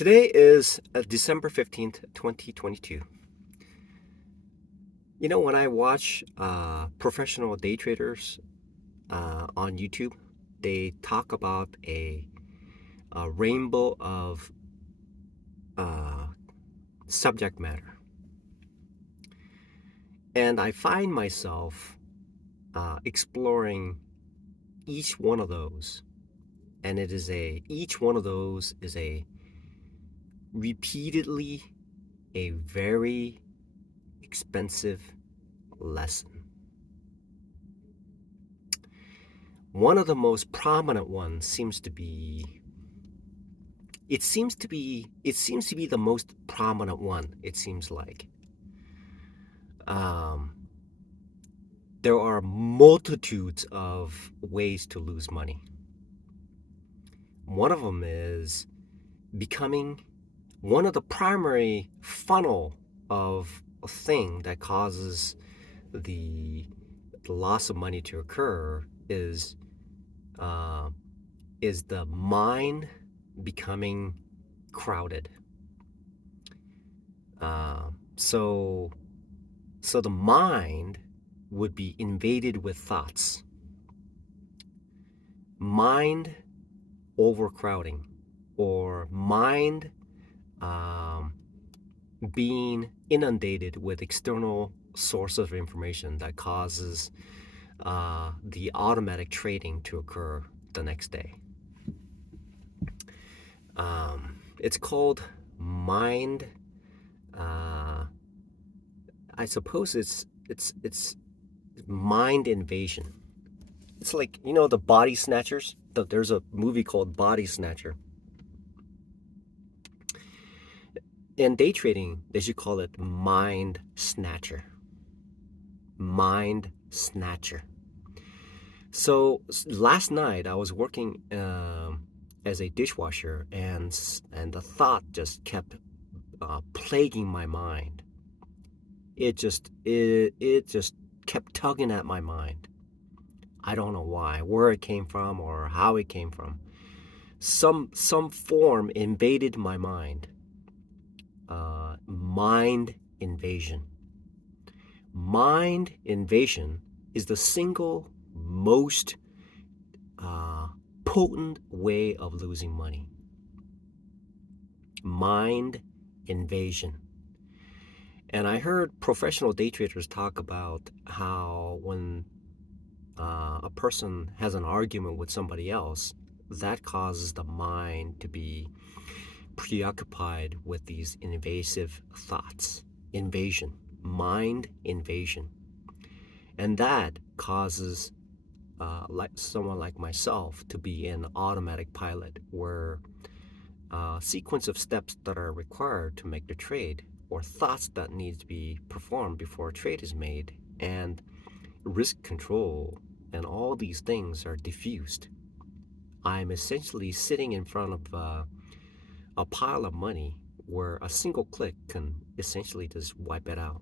Today is December 15th, 2022. When I watch professional day traders on YouTube, they talk about a rainbow of uh, subject matter. And I find myself exploring each one of those. And each one of those is repeatedly a very expensive lesson. One of the most prominent ones seems to be the most prominent one, it seems like. Um, there are multitudes of ways to lose money. One of them is becoming one of the primary funnel of a thing that causes the loss of money to occur is the mind becoming crowded. So the mind would be invaded with thoughts. Mind overcrowding, or mind being inundated with external source of information that causes the automatic trading to occur the next day. It's called mind. I suppose it's mind invasion. It's like, the Body Snatchers. There's a movie called Body Snatcher. In day trading, they should call it Mind Snatcher. Mind Snatcher. So last night I was working as a dishwasher, and the thought just kept plaguing my mind. It just kept tugging at my mind. I don't know why, where it came from or how it came from. Some form invaded my mind. Mind invasion. Mind invasion is the single most potent way of losing money. Mind invasion. And I heard professional day traders talk about how when a person has an argument with somebody else, that causes the mind to be preoccupied with these invasive thoughts. Invasion. Mind invasion. And that causes like someone like myself to be an automatic pilot, where a sequence of steps that are required to make the trade, or thoughts that need to be performed before a trade is made, and risk control, and all these things are diffused. I'm essentially sitting in front of a pile of money where a single click can essentially just wipe it out.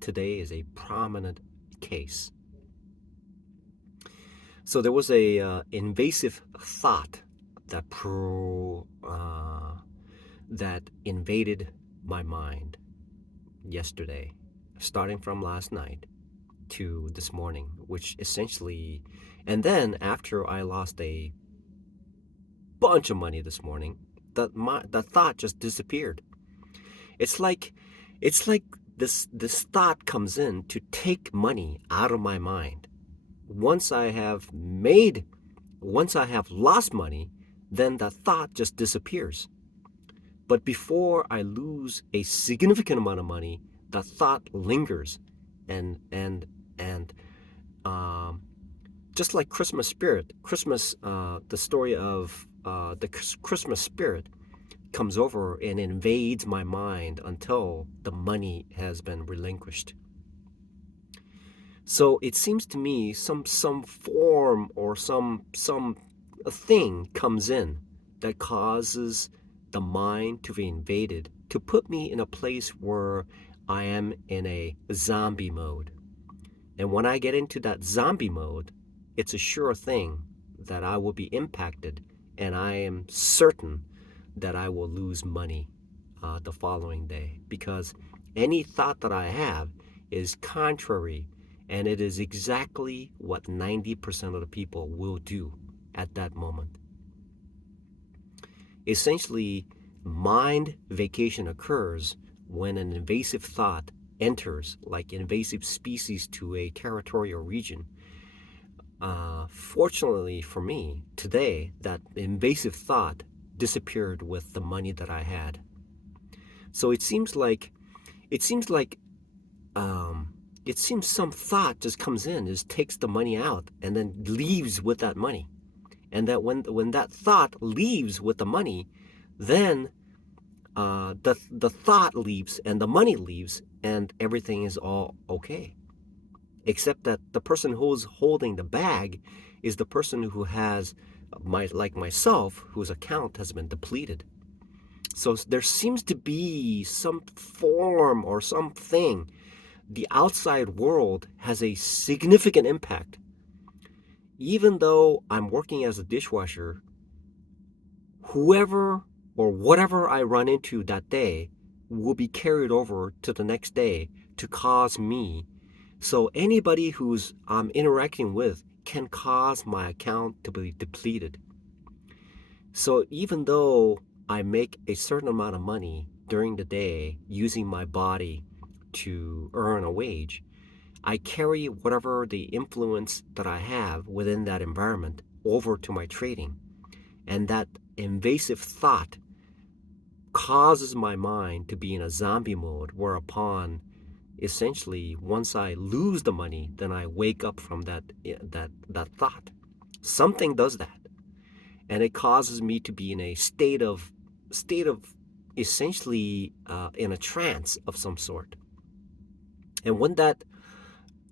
Today is a prominent case. So there was a invasive thought that that invaded my mind yesterday, starting from last night to this morning, which essentially, and then after I lost a bunch of money this morning, the thought just disappeared. It's like this thought comes in to take money out of my mind. Once I have lost money, then the thought just disappears. But before I lose a significant amount of money, the thought lingers, and just like Christmas spirit, the story of the Christmas spirit comes over and invades my mind until the money has been relinquished. So it seems to me some form or some thing comes in that causes the mind to be invaded, to put me in a place where I am in a zombie mode. And when I get into that zombie mode, it's a sure thing that I will be impacted, and I am certain that I will lose money the following day, because any thought that I have is contrary, and it is exactly what 90% of the people will do at that moment. Essentially, mind vacation occurs when an invasive thought enters, like invasive species, to a territorial region. Fortunately for me, today, that invasive thought disappeared with the money that I had. So it seems like it seems some thought just comes in, just takes the money out, and then leaves with that money. And that when that thought leaves with the money, then the thought leaves and the money leaves, and everything is all okay. Except that the person who's holding the bag is the person who has, like myself, whose account has been depleted. So there seems to be some form or something. The outside world has a significant impact. Even though I'm working as a dishwasher, whoever or whatever I run into that day will be carried over to the next day to cause me. So anybody who's I'm interacting with can cause my account to be depleted. So even though I make a certain amount of money during the day using my body to earn a wage, I carry whatever the influence that I have within that environment over to my trading. And that invasive thought causes my mind to be in a zombie mode, whereupon essentially once I lose the money, then I wake up from that thought. Something does that. And it causes me to be in a state of essentially in a trance of some sort.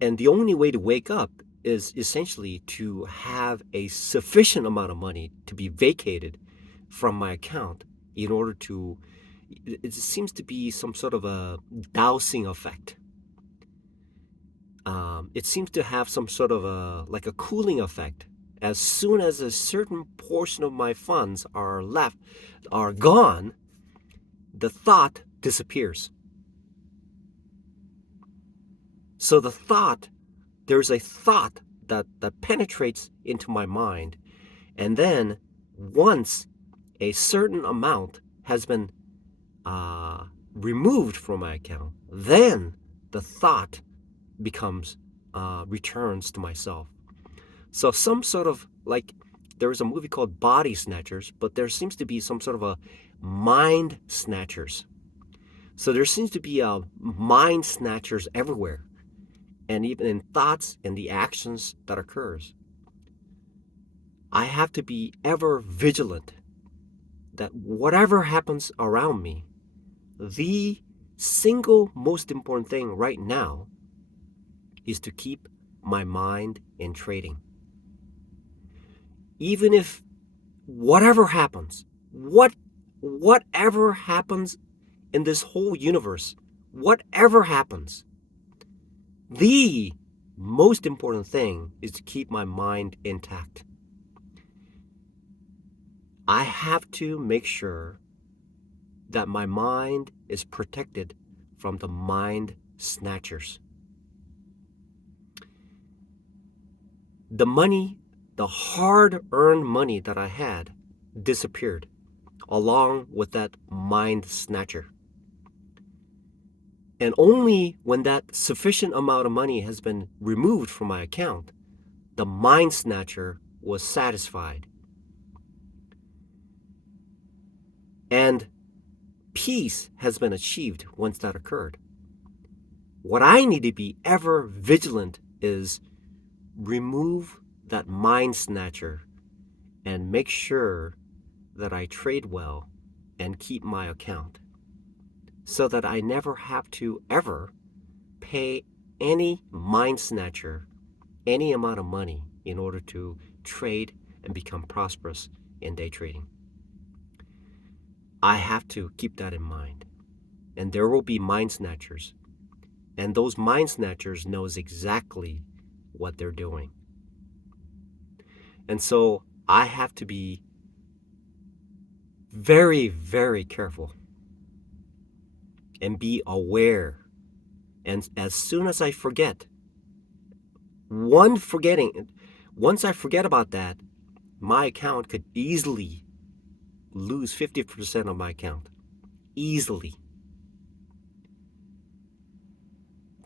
And the only way to wake up is essentially to have a sufficient amount of money to be vacated from my account in order to, it seems to be some sort of a dowsing effect. It seems to have some sort of like a cooling effect. As soon as a certain portion of my funds are gone, the thought disappears. So there's a thought that penetrates into my mind, and then once a certain amount has been removed from my account, then the thought returns to myself. So some sort of, like, there is a movie called Body Snatchers, but there seems to be some sort of a Mind Snatchers. So there seems to be a Mind Snatchers everywhere, and even in thoughts and the actions that occurs. I have to be ever vigilant that whatever happens around me, the single most important thing right now is to keep my mind in trading. Even if whatever happens, whatever happens in this whole universe, whatever happens, the most important thing is to keep my mind intact. I have to make sure that my mind is protected from the mind snatchers. The money, the hard-earned money that I had, disappeared along with that mind snatcher. And only when that sufficient amount of money has been removed from my account, the mind snatcher was satisfied. And peace has been achieved once that occurred. What I need to be ever vigilant is remove that mind snatcher and make sure that I trade well and keep my account, so that I never have to ever pay any mind snatcher any amount of money in order to trade and become prosperous in day trading. I have to keep that in mind. And there will be mind snatchers. And those mind snatchers knows exactly what they're doing. And so I have to be very, very careful and be aware. And as soon as I forget, once I forget about that, my account could easily lose 50% of my account. Easily.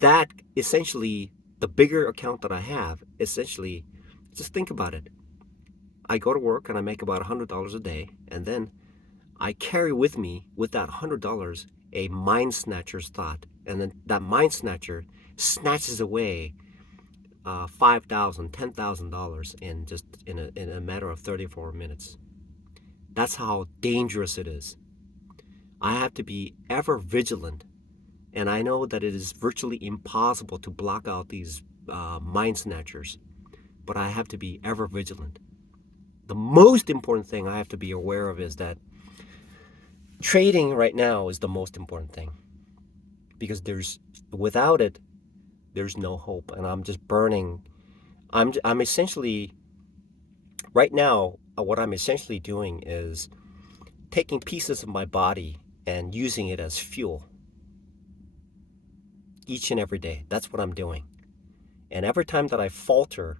That essentially, the bigger account that I have, essentially, just think about it. I go to work and I make about $100 a day, and then I carry with me, with that $100, a mind snatcher's thought. And then that mind snatcher snatches away $5,000, $10,000 in a matter of 34 minutes. That's how dangerous it is. I have to be ever vigilant, and I know that it is virtually impossible to block out these mind snatchers, but I have to be ever vigilant. The most important thing I have to be aware of is that trading right now is the most important thing, because without it, there's no hope, and I'm just burning. I'm essentially right now. What I'm essentially doing is taking pieces of my body and using it as fuel each and every day. That's what I'm doing. And every time that I falter,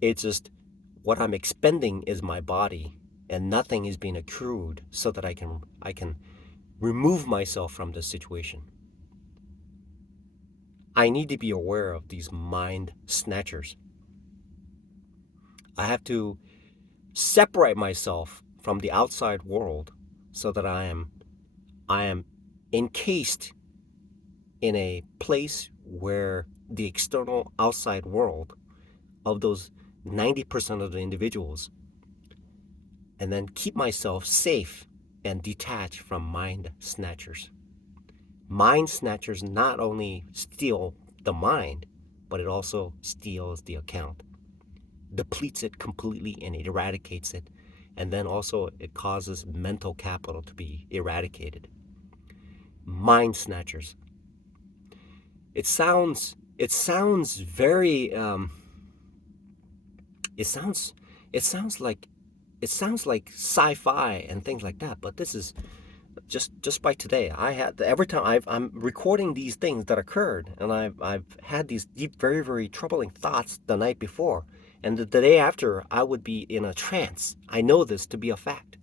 it's just what I'm expending is my body, and nothing is being accrued so that I can remove myself from this situation. I need to be aware of these mind snatchers. I have to separate myself from the outside world so that I am encased in a place where the external outside world of those 90% of the individuals, and then keep myself safe and detached from mind snatchers. Mind snatchers not only steal the mind, but it also steals the account, depletes it completely and eradicates it, and then also it causes mental capital to be eradicated. Mind snatchers. It sounds very it sounds it sounds like sci-fi and things like that, but this is just by today. I had every time I'm recording these things that occurred, and I've had these deep, very, very troubling thoughts the night before, and the day after I would be in a trance. I know this to be a fact.